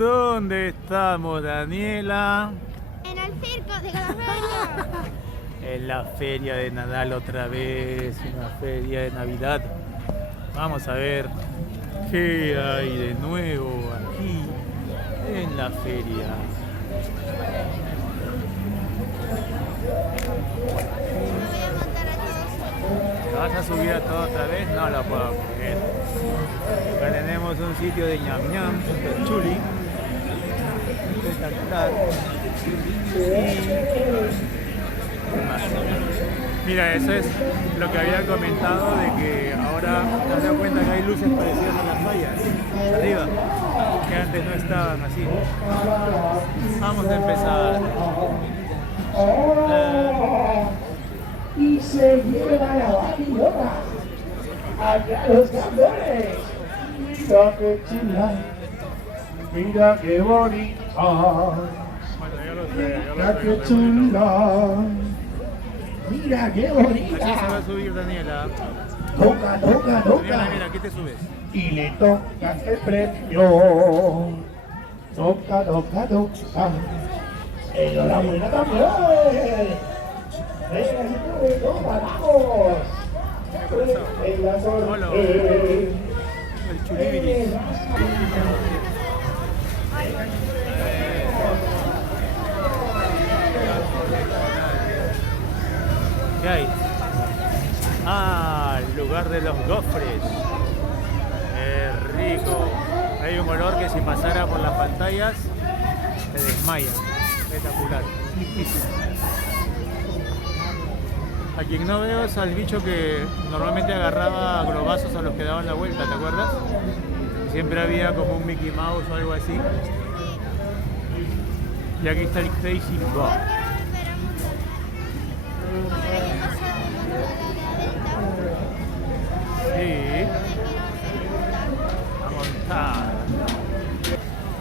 ¿Dónde estamos, Daniela? En el circo de la feria. En la feria de Nadal otra vez, una feria de Navidad. Vamos a ver qué hay de nuevo aquí en la feria. Me voy a montar a todos. ¿Te vas a subir a todo otra vez? No lo puedo creer. Acá tenemos un sitio de ñam ñam, super chuli. Espectacular. Mira, eso es lo que había comentado de que ahora te das cuenta que hay luces parecidas a las vallas arriba, que antes no estaban así. Vamos a empezar. Y se lleva la batidora. Allá los campeones. Mira qué chula. Mira qué bonita. Bueno, Mira qué chula. Mira qué Aquí se va bonita. a subir Daniela. Toca, toca, Daniela, toca. mira, aquí te subes. Y le toca el premio. Toca, toca, toca. Enhorabuena también. Venga, si tú, toma, vamos. En la sorpresa. El chulibiri. ¿Qué hay? Ah, el lugar de los gofres. ¡Qué rico! Hay un olor que si pasara por las pantallas te desmaya. Espectacular. A quien no veo es al bicho que normalmente agarraba globazos a los que daban la vuelta, ¿te acuerdas? Siempre había como un Mickey Mouse o algo así. Y aquí está el Crazy Bob. Sí. A montar.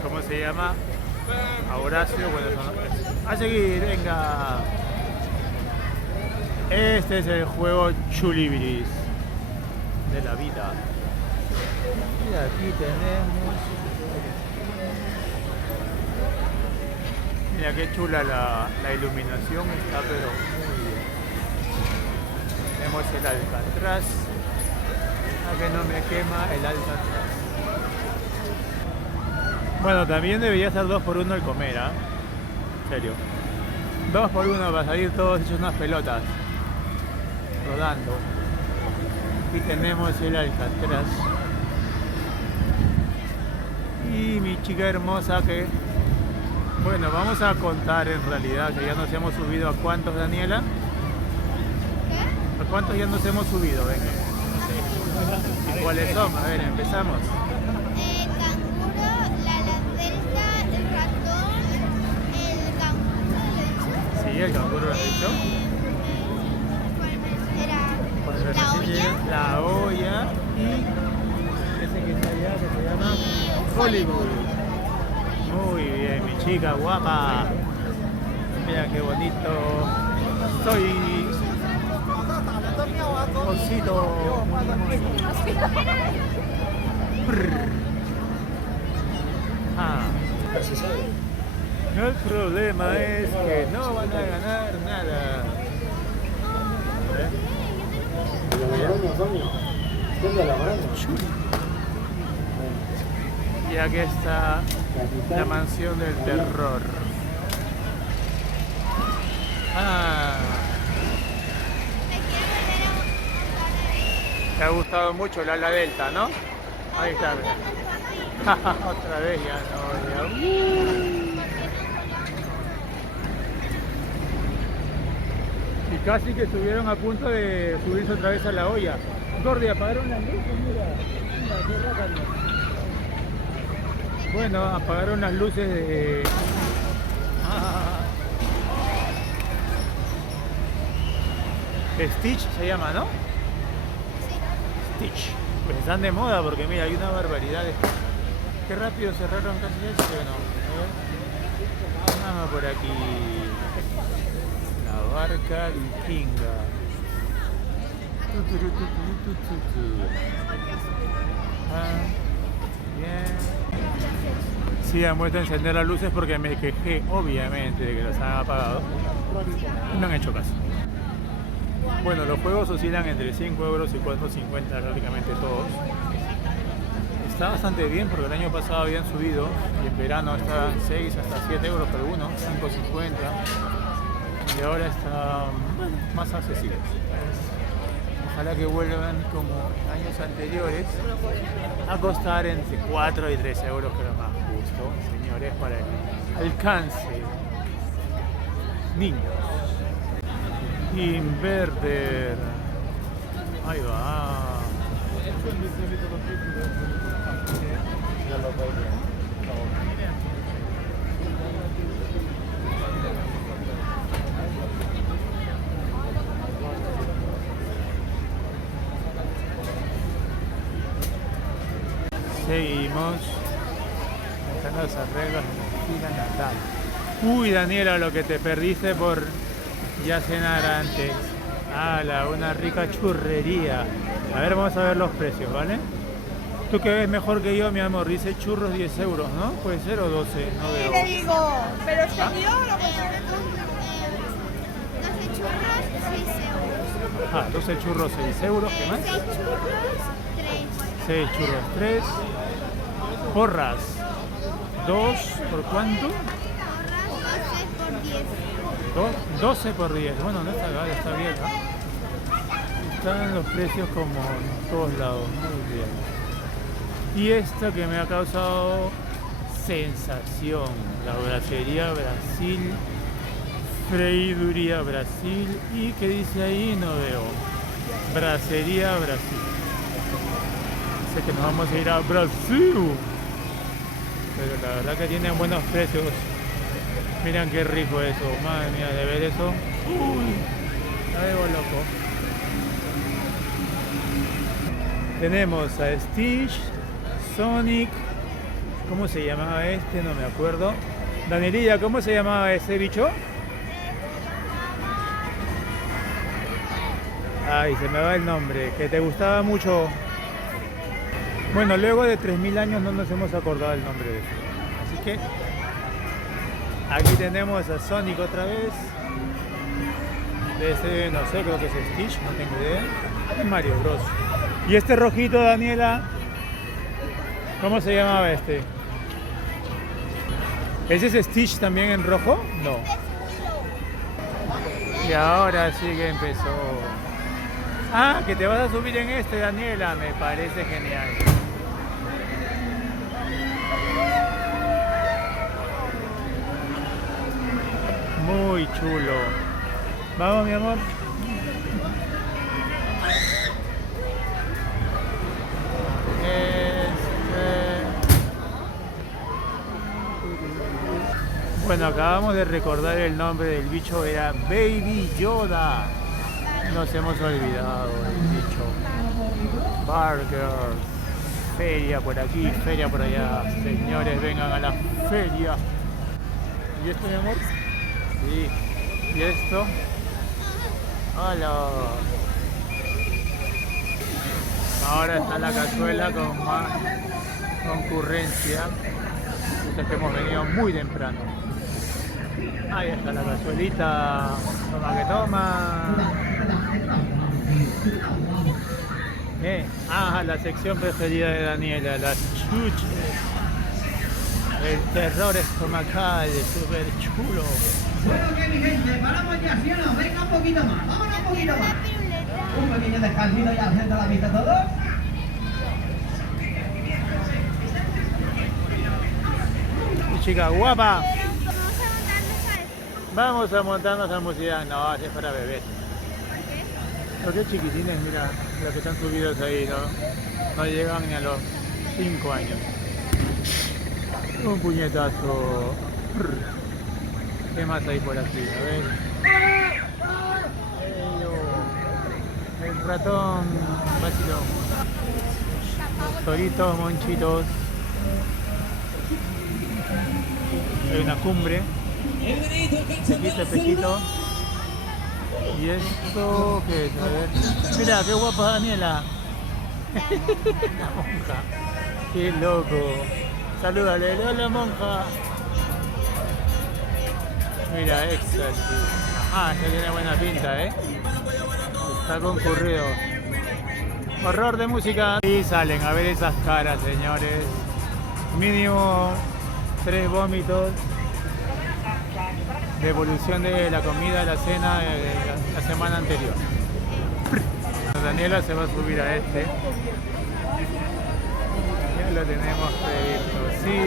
¿Cómo se llama? A Horacio. Bueno, a seguir, venga. Este es el juego Chulibiris de la vida. Y aquí tenemos. Mira qué chula la iluminación, está pero muy bien. Tenemos el Alcatraz. A que no me quema el Alcatraz. Bueno, también debería ser 2x1 el comer, ¿ah? En serio. 2x1 para salir todos hechos unas pelotas. Rodando. Aquí tenemos el Alcatraz. Y mi chica hermosa que... Bueno, vamos a contar en realidad que ya nos hemos subido a cuántos, Daniela. ¿Qué? ¿A cuántos ya nos hemos subido? Venga. ¿Y cuáles son? A ver, empezamos. Canguro, la delta, el ratón, el canguro, ¿lo dicho? Sí, el canguro lo he dicho. ¿Cuál era? Pues La olla. La olla y ese que está allá que se llama Hollywood. Muy bien, mi chica guapa. Mira qué bonito. Soy osito. Ah. El problema es que no van a ganar nada. Y aquí está la mansión del terror. Ah, te ha gustado mucho el ala delta, ¿no? Ahí está. Otra vez ya no. Y casi que estuvieron a punto de subirse otra vez a la olla. Gordi, apagaron las luces, mira. Mira, qué rácano. Bueno, apagaron las luces de... Stitch se llama, ¿no? Stitch. Pues están de moda porque mira, hay una barbaridad de... Qué rápido cerraron casi eso, ¿no? A ver. Vamos por aquí. La barca vikinga. Ah, bien. Sí, han vuelto a encender las luces porque me quejé, obviamente, de que las han apagado. Y no han hecho caso. Bueno, los juegos oscilan entre 5 euros y 4,50 prácticamente todos. Está bastante bien porque el año pasado habían subido y en verano estaban 6 hasta 7 euros por uno, 5,50. Y ahora está más accesibles. Ojalá que vuelvan como años anteriores a costar entre 4 y 3 euros, que es lo más justo, señores, para el alcance. Niños. Inverter. Ahí va. Seguimos. Están los arreglos de la fila natal. Uy, Daniela, lo que te perdiste por ya cenar antes. ¡Hala! Una rica churrería. A ver, vamos a ver los precios, ¿vale? Tú que ves mejor que yo, mi amor, dice churros 10 euros, ¿no? Puede ser, o 12, no Sí, veo. le digo, pero es que yo lo consigo. 12 churros, 6 euros. Ah, 12 churros, 6 euros, ¿qué más? 6 churros, 3. 6 churros, 3. Porras, 2, ¿por cuánto? Porras, 12 por 10. 12 por 10. Bueno, no está caro, está bien, ¿no? Están los precios como en todos lados, muy bien. Y esto que me ha causado sensación, la Brasería Brasil, Freiduría Brasil, y ¿qué dice ahí? No veo. Brasería Brasil. Sé que nos vamos a ir a Brasil, pero la verdad que tienen buenos precios. Miren qué rico eso, madre mía, de ver eso. Uy, la veo loco. Tenemos a Stitch, Sonic, ¿cómo se llamaba este? No me acuerdo. Danielilla, ¿cómo se llamaba ese bicho? Ay, se me va el nombre, que te gustaba mucho. Bueno, luego de 3000 años no nos hemos acordado el nombre de eso. Así que aquí tenemos a Sonic otra vez. De ese, no sé, creo que es Stitch, no tengo idea. Es Mario Bros. Y este rojito, Daniela, ¿cómo se llamaba este? ¿Ese es Stitch también en rojo? No. Y ahora sí que empezó. Ah, que te vas a subir en este, Daniela, me parece genial. Muy chulo. Vamos, mi amor. Bueno, acabamos de recordar el nombre del bicho, era Baby Yoda. Nos hemos olvidado del bicho. Burger. Feria por aquí, feria por allá. Señores, vengan a la feria. ¿Y esto, mi amor? Sí. ¿Y esto? Hola. Ahora está la cazuela con más concurrencia. Entonces que hemos venido muy temprano. Ahí está la cazuelita. Toma que toma. Ah, la sección preferida de Daniela, las chuches. El terror estomacal, súper chulo. Bueno, que mi gente, paramos ya, ¿sí o no? Venga un poquito más, vámonos un poquito más. Un pequeño descansito ya haciendo la vista todos. Mi chica guapa. Vamos a montarnos al... Vamos a montarnos al museo. No, es para bebés. ¿Por qué? Porque chiquitines, mira, los que están subidos ahí, no llegan ni a los 5 años. Un puñetazo. ¿Qué más hay por aquí? A ver. El ratón vacilón. Toritos, monchitos. Hay una cumbre. Pequito, pequito. ¿Y esto qué es? A ver. Mira, qué guapa Daniela. La monja. Qué loco. Salúdale, hola monja. Mira, éxtasis. Ah, este tiene buena pinta, Está concurrido. Horror de música. Y salen a ver esas caras, señores. Mínimo 3 vómitos. Devolución de la comida, la cena de la semana anterior. Daniela se va a subir a este. Ya lo tenemos previsto. Sí.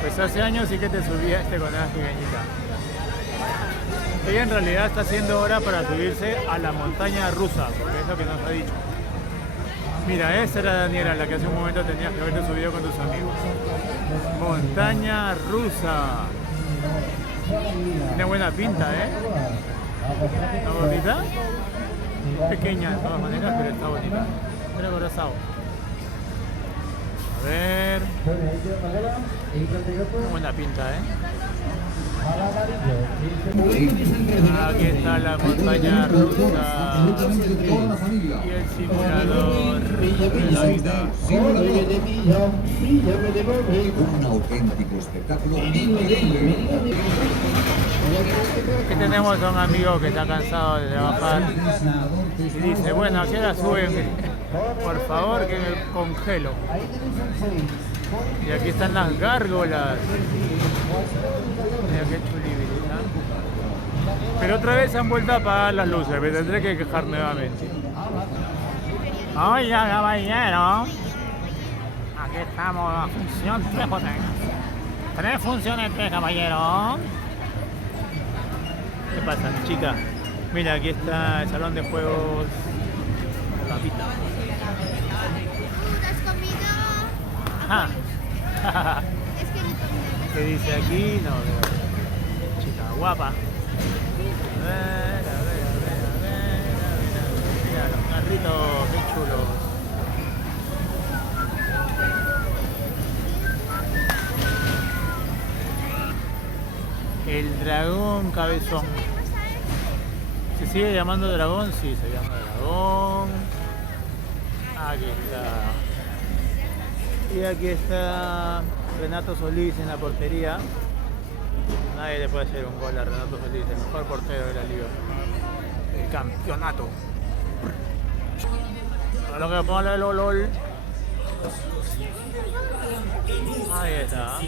Pues hace años sí que te subía este cuando eras pequeñita. Ella en realidad está haciendo hora para subirse a la montaña rusa, porque es lo que nos ha dicho. Mira, esa era Daniela, la que hace un momento tenías que haberte subido con tus amigos. Montaña rusa. Tiene buena pinta, ¿Está bonita? Pequeña de todas maneras, pero está bonita. Mira corazón. A ver. Buena pinta, Aquí está la montaña rusa y el simulador de la vida. Un auténtico espectáculo increíble. Aquí tenemos a un amigo que está cansado de trabajar y dice, bueno, ¿a qué hora suben? Por favor, que me congelo. Y aquí están las gárgolas. Mira qué chulibilidad. Pero otra vez han vuelto a apagar las luces, me tendré que quejar nuevamente. Oiga, caballero. Aquí estamos, la función 3 potencias. 3 funciones 3, caballero. ¿Qué pasa, mi chica? Mira, aquí está el salón de juegos. Papita. ¿Has comido? Ah. Es que no comí. ¿Qué dice aquí? No, chica guapa. A ver. Mira los carritos, qué chulos. El dragón cabezón. ¿Se sigue llamando dragón? Sí, se llama dragón. Aquí está. Y aquí está Renato Solís en la portería. Nadie le puede hacer un gol a Renato Solís, el mejor portero de la liga. El campeonato. A lo que ponga el LOL. Ahí está.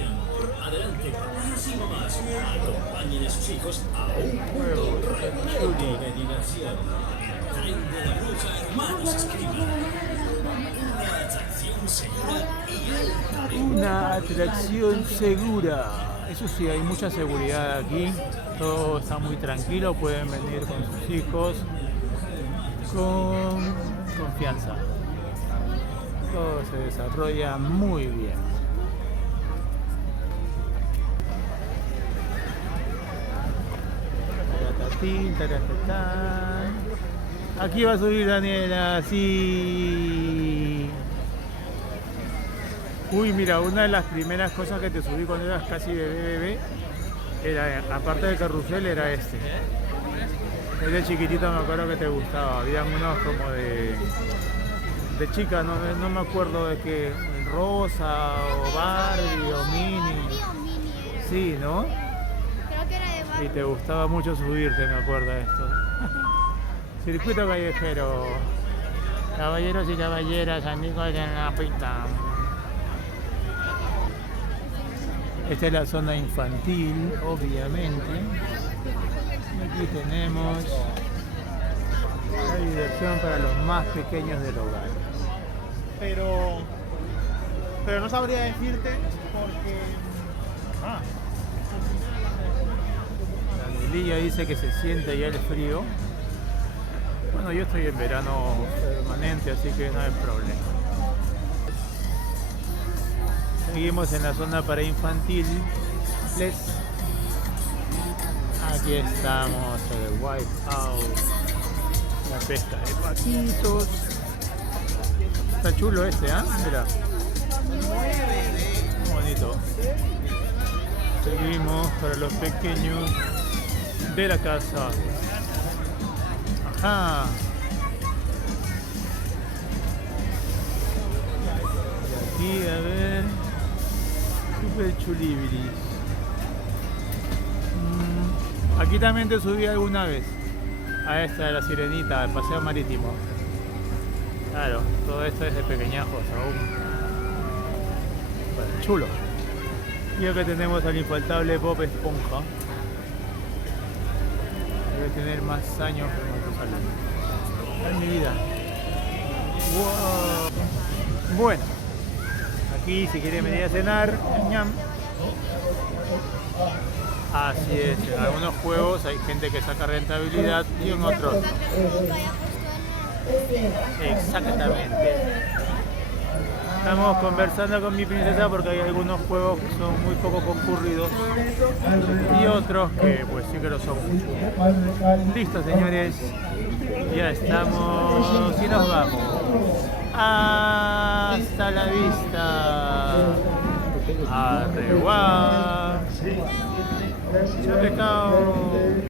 Adelante, muchísimo más. Acompañen a sus hijos a un mundo repleto de diversión. Tren de la Bruja, hermanos Escriba. Una atracción segura y alta. Una atracción segura. Eso sí, hay mucha seguridad aquí. Todo está muy tranquilo. Pueden venir con sus hijos con confianza. Todo se desarrolla muy bien. Aquí va a subir Daniela, sí. Uy, mira, una de las primeras cosas que te subí cuando eras casi bebé, era, aparte del carrusel, era este. Desde chiquitito me acuerdo que te gustaba. Habían unos como de chica, no me acuerdo de qué, Rosa o Barbie o Mini. Sí, ¿no? Creo que era de Barbie. Y te gustaba mucho subirte, me acuerdo de esto. Circuito callejero. Caballeros y caballeras, amigos en la pista. Esta es la zona infantil, obviamente. Aquí tenemos la diversión para los más pequeños del hogar. Pero no sabría decirte porque... La Lililla dice que se siente ya el frío. Bueno, yo estoy en verano permanente, así que no hay problema. Seguimos en la zona para infantil. Aquí estamos, el White House, la pesca de patitos. Está chulo este, Mira. Muy bonito. Seguimos para los pequeños de la casa. Ajá. aquí, a ver. Super chulibiris. Aquí también te subí alguna vez. A esta de la Sirenita, el paseo marítimo. Claro, todo esto es de pequeñajos aún. Bueno, chulo. Y acá tenemos al infaltable Bob Esponja. Debe tener más años que Matusalén. Ay, mi vida. Wow. Bueno, aquí si quieren venir a cenar, ñam. Así es, en algunos juegos hay gente que saca rentabilidad y en otros no. Exactamente. Estamos conversando con mi princesa porque hay algunos juegos que son muy poco concurridos y otros que pues sí que lo son mucho. Listo, señores, ya estamos y nos vamos. Hasta la vista. Arreguá. Chao, pescado.